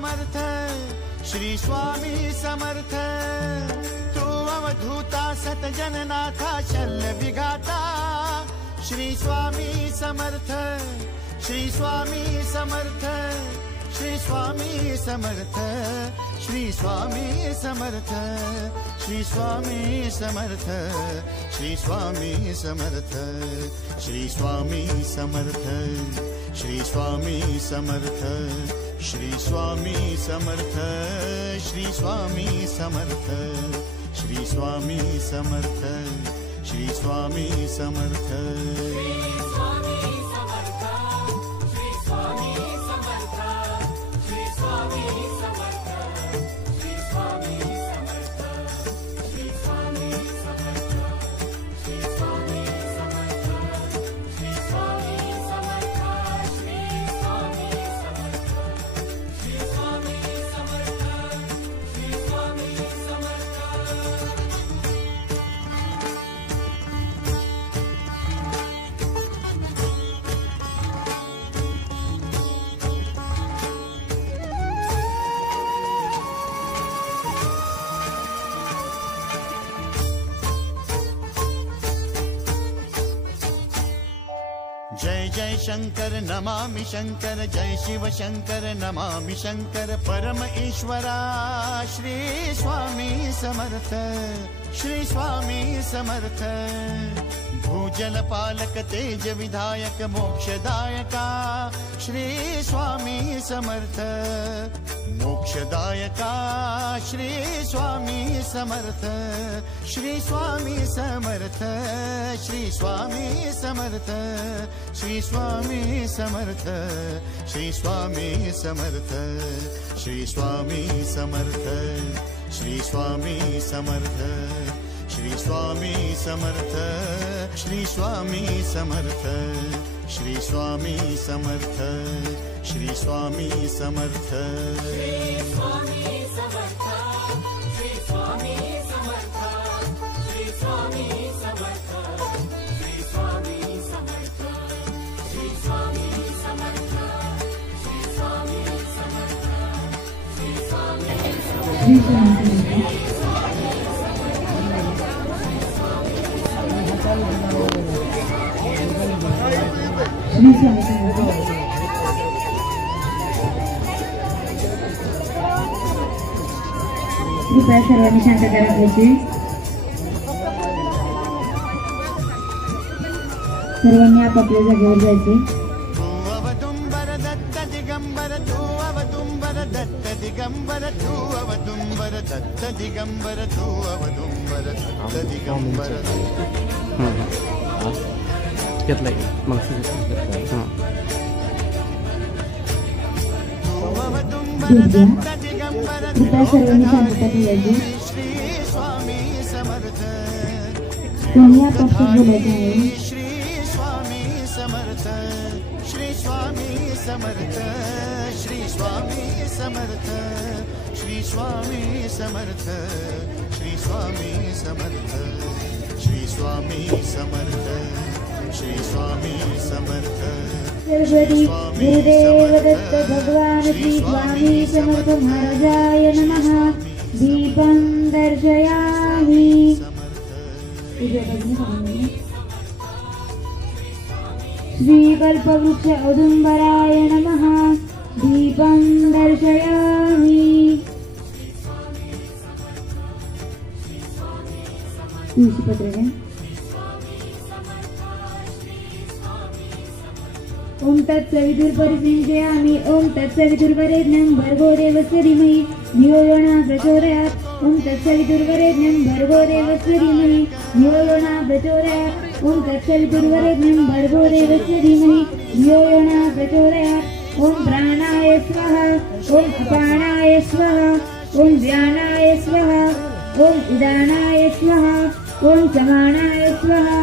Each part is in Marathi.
समर्थ श्री स्वामी समर्थ तू अवधूता सतजननाथा शल्य विघाता श्री स्वामी समर्थ श्री स्वामी समर्थ श्री स्वामी समर्थ श्री स्वामी समर्थ श्री स्वामी समर्थ श्री स्वामी समर्थ श्री स्वामी समर्थ श्री स्वामी समर्थ श्री स्वामी समर्थ श्री स्वामी समर्थ श्री स्वामी समर्थ श्री स्वामी समर्थ जय जय शंकर नमामि शंकर जय शिव शंकर नमामि शंकर परम ईश्वरा श्री स्वामी समर्थ श्री स्वामी समर्थ भूजल पालक तेज विधायक मोक्षदायका श्री स्वामी समर्थ मोक्षदायका श्री स्वामी समर्थ श्री स्वामी समर्थ श्री स्वामी समर्थ श्री स्वामी समर्थ श्री स्वामी समर्थ श्री स्वामी समर्थ श्री स्वामी समर्थ श्री स्वामी समर्थ श्री स्वामी समर्थ श्री स्वामी समर्थ श्री स्वामी समर्थ श्री स्वामी समर्थ श्री स्वामी समर्थ श्री स्वामी समर्थ श्री स्वामी समर्थ श्री स्वामी समर्थ श्री स्वामी समर्थ श्री स्वामी कृपया सर्वांनी शांत करा पाहिजे सर्वांनी आपापल्या जागेवर जायचे अवदुंबर दत्त दिगंबर तू अवदुंबर दत्त दिगंबर तू अवदुंबर दत्त दिगंबर तू अवदुंबर दत्त दिगंबर घेतलाय मग कृपया सर्वांनी शांतता ठेवायची श्री स्वामी समर्थ कोणी आपापसात बोलायचं आहे श्री स्वामी समर्थ श्री स्वामी समर्थ श्री स्वामी समर्थ श्री स्वामी समर्थ श्री स्वामी समर्थ श्री स्वामी समर्थ श्री स्वामी समर्थ सर्वदी गुरुदेव दत्त भगवान श्री स्वामी समर्थ महाराजाय नमः दीपं दर्शयामि श्री कल्पवृक्ष औदुंबराय नमः दीपं दर्शयामि तुलसी पत्र ओम तत्सवितुर्परिचिन्तयामि ओम तत्सवितुर्वरेण्यं भर्गो देवस्य धीमहि धियो यो नः प्रचोदयात् ओम तत्सवितुर्वरेण्यं भर्गो देवस्य धीमहि धियो यो नः प्रचोदयात् ओम तत्सवितुर्वरेण्यं भर्गो देवस्य धीमहि धियो यो नः प्रचोदयात् ओम प्राणाय स्वाहा ओम अपानाय स्वाहा ओम व्यानाय स्वाहा ओम उदानाय स्वाहा ओम समानाय स्वाहा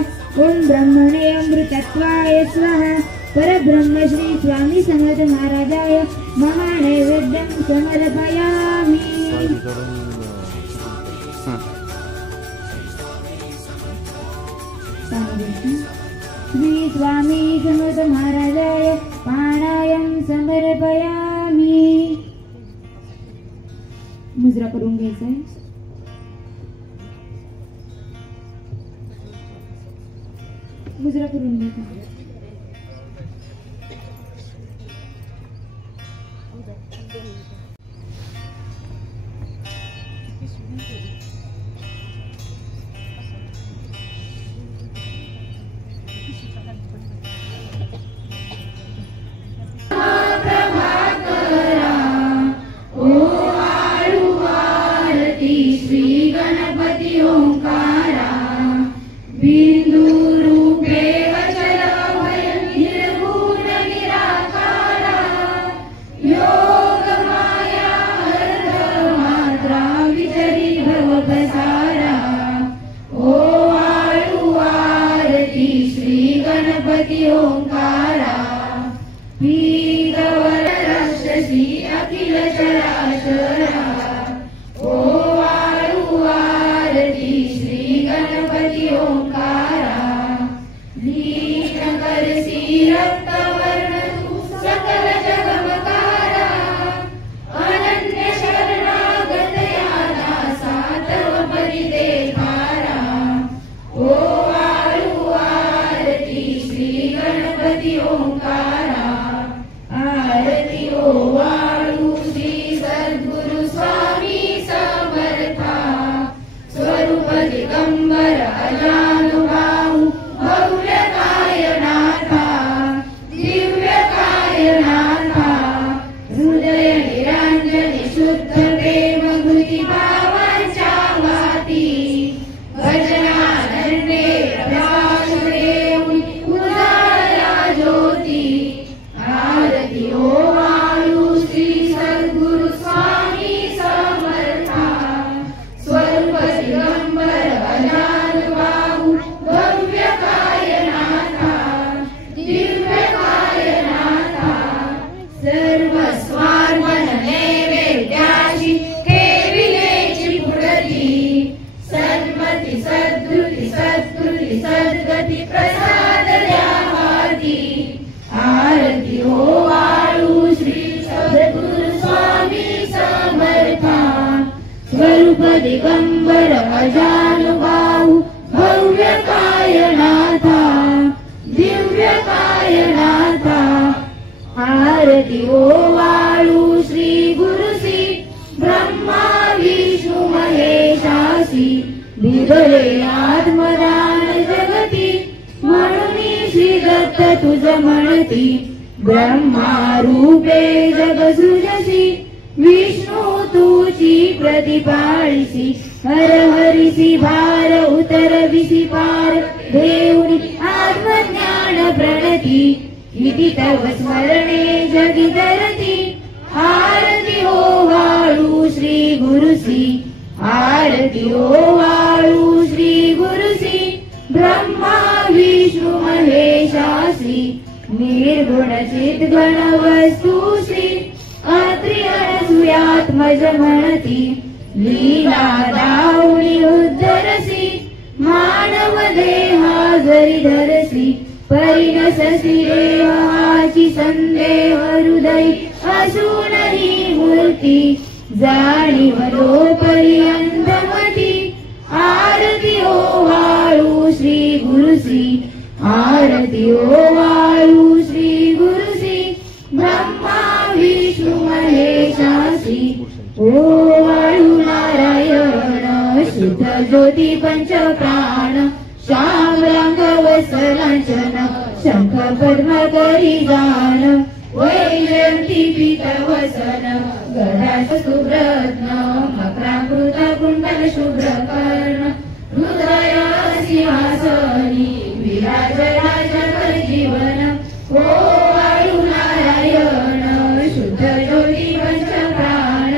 ओम ब्रह्मणे अमृतत्वाय स्वाहा परब्रह्म श्री स्वामी समर्थ महाराजाय महानैवेद्यं समर्पयामि श्री स्वामी समर्थ महाराजाय पाणायं समर्पयामि मुजरा करून घ्यायचा आहे. मुजरा करून घ्यायचा. श्री गणपती ओंकारा बिंदू रूपे वचन निर्गुण निराकारा योग माया अर्ध मात्रा विचरी भव पसारा. ओ आळू आरती श्री गणपती ओंकारा पीतवर राक्षसी अखिल चराचरा. ओ आळू आरती श्री गणपती ओंकारा लीन करसी रक्तवर्ण तू सकल जगमकारा. अनन्य शरणागत याना सातव परिदेवारा. ओ आळू आरती श्री गणपती ओंकारा. आरती ओ आळू श्री सद्गुरु स्वामी समर्था स्वरूप दिगंबर अजानुबाहु भव्य कायनाथा दिव्य कायनाथा. हृदय निरांजनी शुद्ध प्रेम भक्ती भावांच्या वाती भजनानंदे प्रकाश देऊन उजाळला ज्योती. आरती ओ आळू श्री सद्गुरु स्वामी समर्था स्वरूप दिगंबर अजानुबाहु भव्य कायनाथा दिव्य कायनाथा. सर्व स्वार्पण नैवेद्याची केविलेची पुढती सन्मती सद्गुती सत्कृती सद्गती प्रसाद द्यावाती. आरती ओ आळू श्री सद्गुरु स्वामी समर्था स्वरूप दिगंबर अजानुबाहु भव्य कायनाथा दिव्य कायनाथा. आरती ओ आळू श्री गुरुसी ब्रह्मा विष्णू महेशासी विरले आत्मदान जगती म्हणून श्री दत्त तुझ म्हणती. ब्रह्मा रूपे जग सृजसी विष्णू तुझी प्रतिपाळिसी. हर हरिसी भार उतरविसी पार देऊनी आत्मज्ञान प्रणती. इति तव स्मरणे जगी धरती. आरती ओ आळू श्री गुरुसी. आरती ओ आळू श्री गुरुसी ब्रह्मा विष्णू महेशासी निर्गुण चित गण वस्तुसी. अत्रि अनसूयात्मज म्हणती लीला दाऊनी उद्धरसी. मानव देहा जरी धरसी परिणससी देहाची संदेह हृदय असूनही मूर्ती जाणीव पर्यंतमती. आरती ओ आळू श्री गुरुसी. आरती ओ आळू श्री गुरुसी ब्रह्मा विष्णू महेशासी. ओ आळू नारायण शुद्ध ज्योती पंच प्राण श्याम रंग वसलांचन शंख पद्म करी जाण. वैजयंती पीत वसन गदास सुब्रत्न मकराकृत कुंडल शुभ्र कर्ण. हृदय सिंहासनी विराजला जगल जीवन. ओ आळू नारायण शुद्ध ज्योती पंच प्राण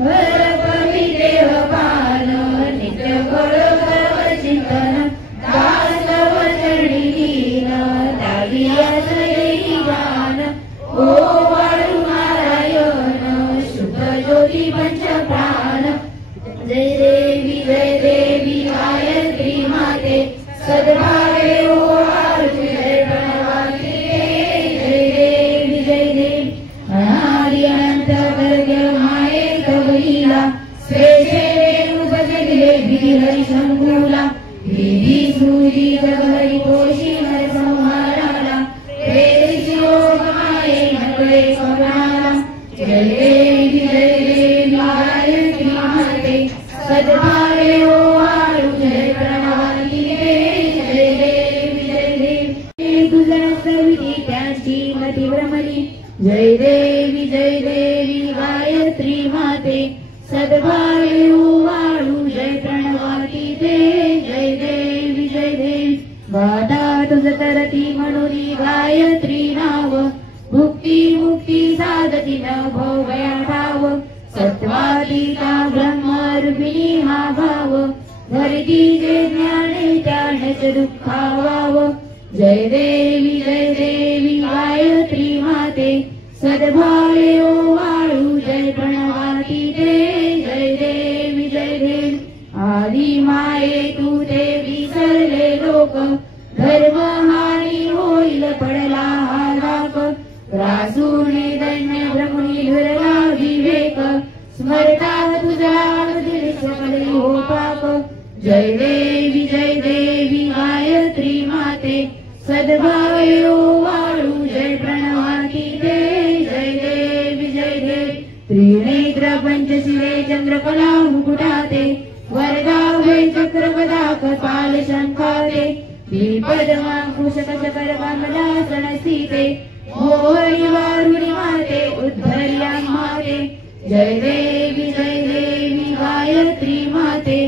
हर कवी देव पान नित्य गळ चिंतन. दास वचनी लीन दागियाच येई गान. ओ आळू नारायण शुद्ध ज्योती पंच प्राण. जय देवी गायत्री माते सद्भावे ओ आरती जय प्रणवाती. जय देवी अनादि अनंत वर्ग माये कवलीला श्रेष्ठे उपजले विधी हरी शंभूला विधी सूरी जगहरी कोशी हर संहाराला प्रेरित योग माये नकळे स्वप्नाला जय देवी गायत्री माते सद्भावे ओवाळू जय प्रणवाली जय देवी तुझा सविधी त्यांची मती भ्रमली जय देवी गायत्री माते सद्भावे ओवाळू जय प्रणवाली जय देवी गाता तुझ तरती म्हणून गायत्री नाव भुक्ती मुक्ती साधती न भोगया भाव सत्वातीता ब्रह्मरूपिणी हा भाव धरती जे ज्ञाने त्यानेच दुःखावाव जय देवी गायत्री माते सद्भावे ओवाळू जय प्रणवाती जय देवी आदि माये तू ते विसरले लोक धर्म हानी होईल पडला हा लाक रासूने दैन्य भ्रमणी धरला विवेक स्मरता तुझा दिल सकळे हो पाप जय देवी गायत्री माते सद्भावे ओवाळू जय प्रणवाती जय देवी त्रिनेत्र पंचशिले चंद्रकला मुकुटाते वरदाभय चक्र गदा कपाल शंखाते पद्मांकुश कशकर कमलासन सीते मोहनी वारुणी माते उद्धर्या माते जय देवी गायत्री माते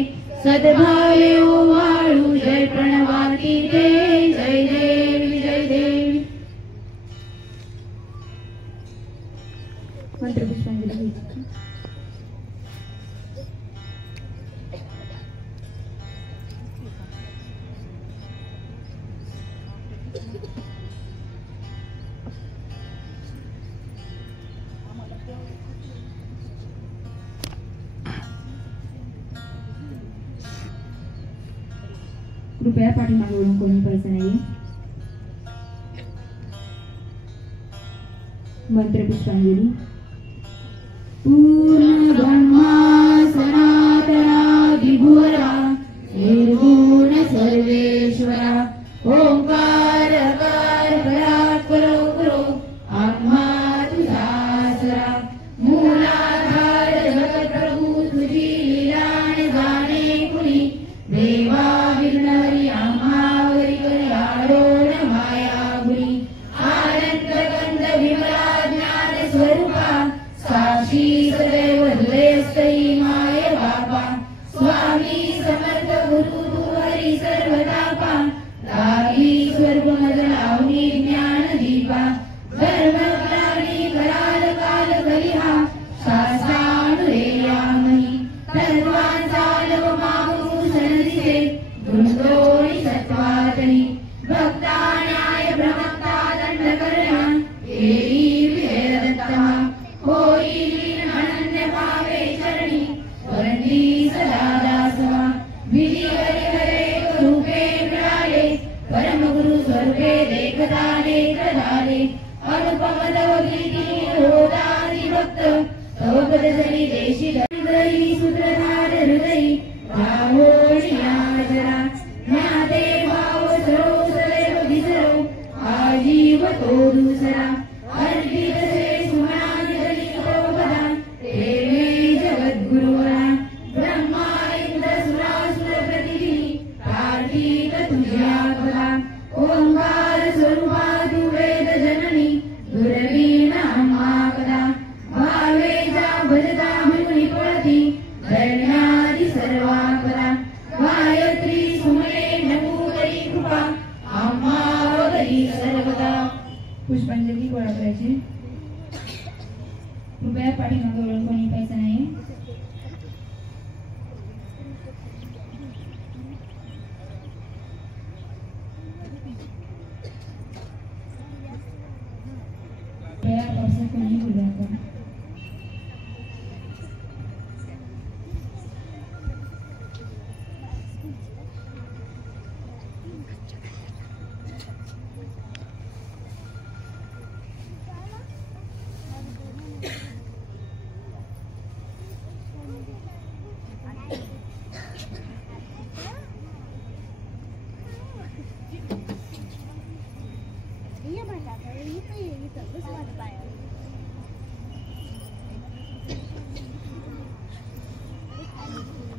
सद्भावे ओवाळू जय प्रणवाती जय देवी मंत्रपुष्पांजली कृपया पाठीमागून कोणी पैसा नाही मंत्रपुष्पांजली पूर्ण ब्रह्मा सनातना विभुरा निर्गुण सर्वेश्वरा ओंकार अकार परात्परो गुरो आत्मा तुझा आसरा मूलाधार जगत प्रभू तुझी लीलाने जाणे कुणी देवा विघ्नहरी आम्हावरी करी आडोन मायागुरी आनंद गंध विमला ज्ञान स्वरूपा साक्षी सदैव हृदयस्थ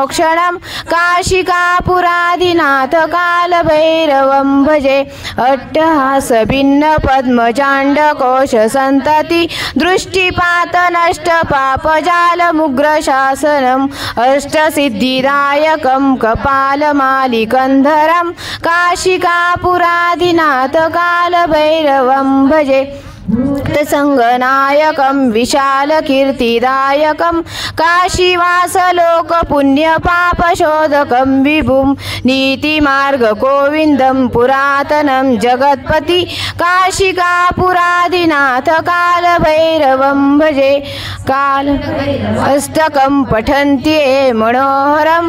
मोक्षणं काशिकापुरादिनाथ कालभैरवं भजे अट्टहास भिन्न पद्मचाण्डकोश सन्तति दृष्टिपात नष्ट पापजालमुग्रशासनम् अष्टसिद्धिदायकं कपालमालिकन्धरं काशिकापुरादिनाथ कालभैरवं भजे भूतसङ्गनायकं विशालकीर्तिदायकं काशीवासलोकपुण्यपापशोधकं विभुं नीतिमार्गगोविन्दं पुरातनं जगत्पति काशिकापुरादिनाथ कालभैरवं भजे काल अष्टकं पठन्ति ये मनोहरं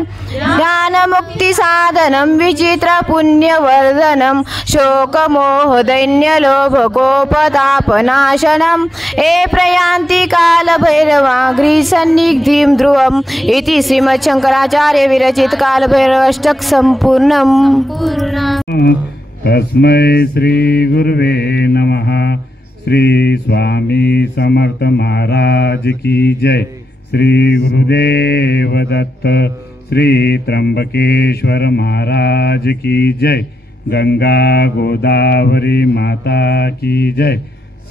ज्ञानमुक्तिसाधनं विचित्रपुण्यवर्धनं शोकमोहदैन्यलोभकोपतापनाशनम् ए प्रयान्ति कालभैरवाग्रिसन्निधिं ध्रुवम् इति श्रीमच्छङ्कराचार्य विरचित कालभैरवाष्टक सम्पूर्णम्। तस्मै श्री गुरुवे नमः। श्री स्वामी समर्थ महाराज की जय। श्री गुरुदेव दत्त श्री त्र्यंबकेश्वर महाराज की जय। गंगा गोदावरी माता की जय।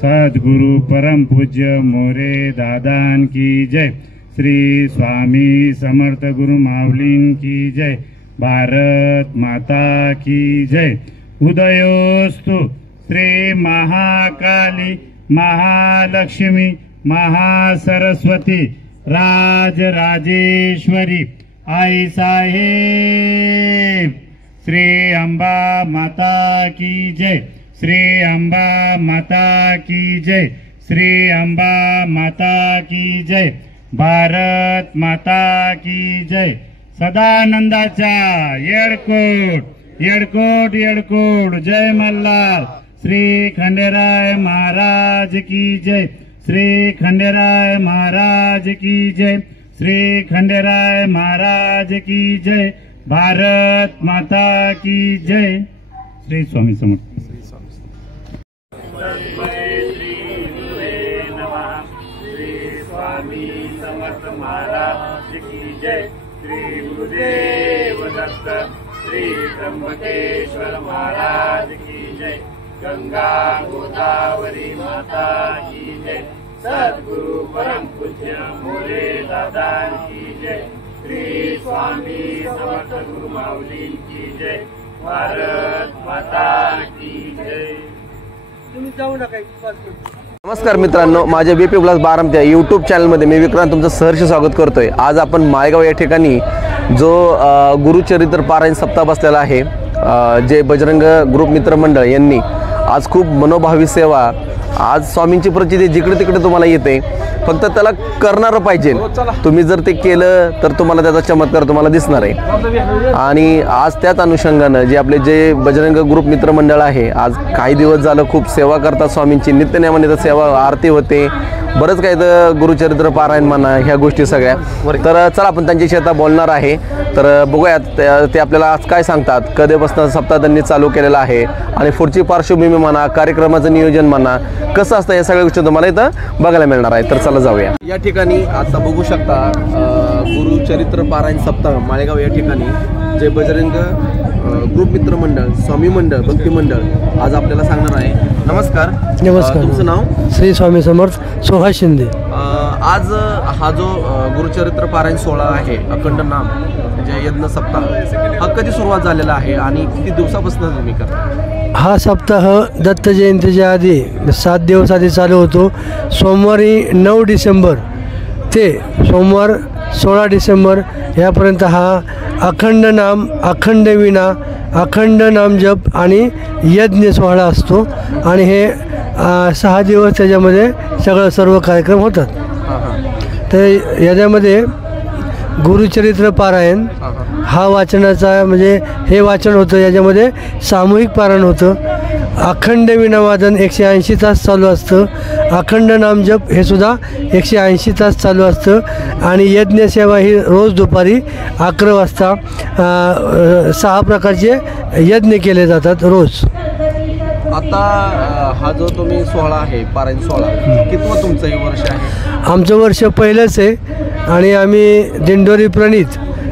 सद्गुरु परम पूज्य मोरे दादान की जय। श्री स्वामी समर्थ गुरु माऊलीन की जय। भारत माता की जय। उदयोस्तु श्री महाकाली महालक्ष्मी महासरस्वती राजराजेश्वरी आई साहेब। श्री अंबा माता की जय। श्री अंबा माता की जय। श्री अंबा माता की जय। भारत माता की जय। सदानंदाचा येडकोट येडकोट येडकोट जय मल्हार। श्री खंडेराय महाराज की जय। श्री खंडेराय महाराज की जय। श्री खंडेराय महाराज की जय। भारत माता की जय। श्री स्वामी समर्थ। श्री स्वामी समर्थ महाराज की जय। श्री गुरुदेव दत्त श्री त्र्यंबकेश्वर महाराज की जय। गंगा गोदावरी माता की जय। सद्गुरु परम पूज्य मोरे दादा की जय। श्री स्वामी समर्थ गुरु माऊली की जय। भारत माता की जय। नमस्कार मित्रांनो, माझ्या BP प्लस बारामती या यूट्यूब चॅनलमध्ये मी विक्रांत तुमचं सहर्ष स्वागत करतोय। आज आपण माळेगाव या ठिकाणी जो गुरुचरित्र पारायण सप्ताह बसलेला आहे, जे बजरंग ग्रुप मित्रमंडळ यांनी आज खूप मनोभावी सेवा, आज स्वामींची प्रचिती जिकडे तिकडे तुम्हाला येते, फक्त त्याला करणारं पाहिजे। तुम्ही जर ते केलं तर तुम्हाला त्याचा चमत्कार तुम्हाला दिसणार आहे। आणि आज त्याच अनुषंगानं जे आपले जे बजरंग ग्रुप मित्रमंडळ आहे, आज काही दिवस झालं खूप सेवा करतात स्वामींची, नित्यनेमाने तर सेवा आरती होते, बरंच काही तर गुरुचरित्र पारायण म्हणा, ह्या गोष्टी सगळ्या। तर चला आपण त्यांच्याशी आता बोलणार आहे, तर बघूयात ते आपल्याला आज काय सांगतात, कधीपासून सप्ताह त्यांनी चालू केलेला आहे आणि पुढची पार्श्वभूमी म्हणा, कार्यक्रमाचं नियोजन म्हणा कसं असतं, या सगळ्या गोष्टी तुम्हाला इथं बघायला मिळणार आहे। तर चला जाऊया। या ठिकाणी आता बघू शकता गुरुचरित्र पारायण सप्ताह माळेगाव या ठिकाणी जे बजरंग ग्रुप मित्रमंडळ, स्वामी मंडळ, भक्ती मंडळ आज आपल्याला सांगणार आहे। नमस्कार। नमस्कार। तुमचं नाव? श्री स्वामी समर्थ सुहास शिंदे। आज हा जो गुरुचरित्र पारायण सोहळा आहे, अखंड नाम म्हणजे यज्ञ सप्ताह, हा कधी सुरुवात झालेला आहे आणि किती दिवसापासून तुम्ही करता? हा सप्ताह दत्त जयंतीच्या आधी 7 दिवस आधी चालू होतो। सोमवारी 9 डिसेंबर ते सोमवार 16 डिसेंबर यापर्यंत हा अखंड नाम, अखंड विणा, अखंड नाम जप आणि यज्ञ सोहळा असतो आणि हे 6 दिवस त्याच्यामध्ये सर्व कार्यक्रम होतात। तर याच्यामध्ये गुरुचरित्र पारायण हा वाचनाचा म्हणजे हे वाचन होतं, याच्यामध्ये सामूहिक पारायण होतं। अखंड विणावादन 180 तास चालू असतं। अखंड नामजप हे सुद्धा 180 तास चालू असतं आणि यज्ञसेवा ही रोज दुपारी 11 वाजता 6 प्रकारचे यज्ञ केले जातात रोज। आता हा जो तुम्ही सोहळा आहे पारायण सोहळा, कितवं तुमचं हे वर्ष आहे? आमचं वर्ष पहिलंच आहे आणि आम्ही दिंडोरी प्रणित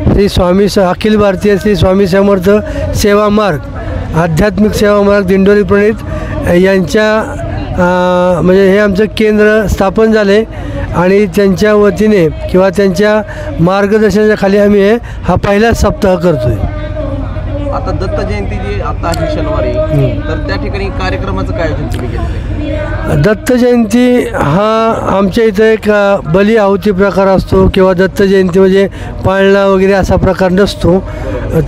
श्री स्वामी अखिल भारतीय श्री स्वामी समर्थ सेवा मार्ग आध्यात्मिक सेवा मार्ग दिंडोरी प्रणित यांच्या म्हणजे हे आमचं केंद्र स्थापन झाले आणि त्यांच्या वतीने किंवा त्यांच्या मार्गदर्शनाच्या खाली आम्ही हा पहिलाच सप्ताह करतो आहे. आता दत्त जयंती जी आता आहे शनिवारी, तर त्या ठिकाणी कार्यक्रमाचं काय आयोजन तुम्ही केलेलं आहे? दत्त जयंती हा आमच्या इथं एक बली आहुती प्रकार असतो किंवा दत्त जयंती म्हणजे पाळणा वगैरे असा प्रकार नसतो.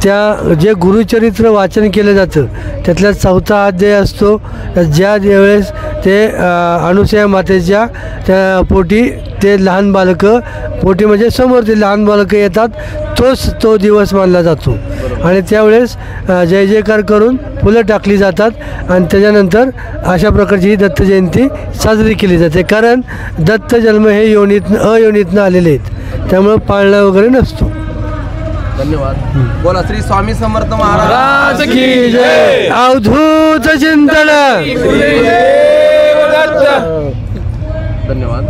त्या जे गुरुचरित्र वाचन केलं जातं त्यातला 4था अध्याय असतो. ज्या वेळेस ते अनुसूया मातेच्या त्या पोटी ते लहान बालकं पोटी म्हणजे समोर ते लहान बालकं येतात, तो दिवस मानला जातो आणि त्यावेळेस जय जयकार करून फुलं टाकली जातात आणि त्याच्यानंतर अशा प्रकारची ही दत्त जयंती साजरी केली जाते. कारण दत्त जन्म हे अयोनीतनं आलेले आहेत, त्यामुळं पाळणा वगैरे नसतो. धन्यवाद. बोला श्री स्वामी समर्थ महाराज की जय. अवधूत चिंतन. धन्यवाद.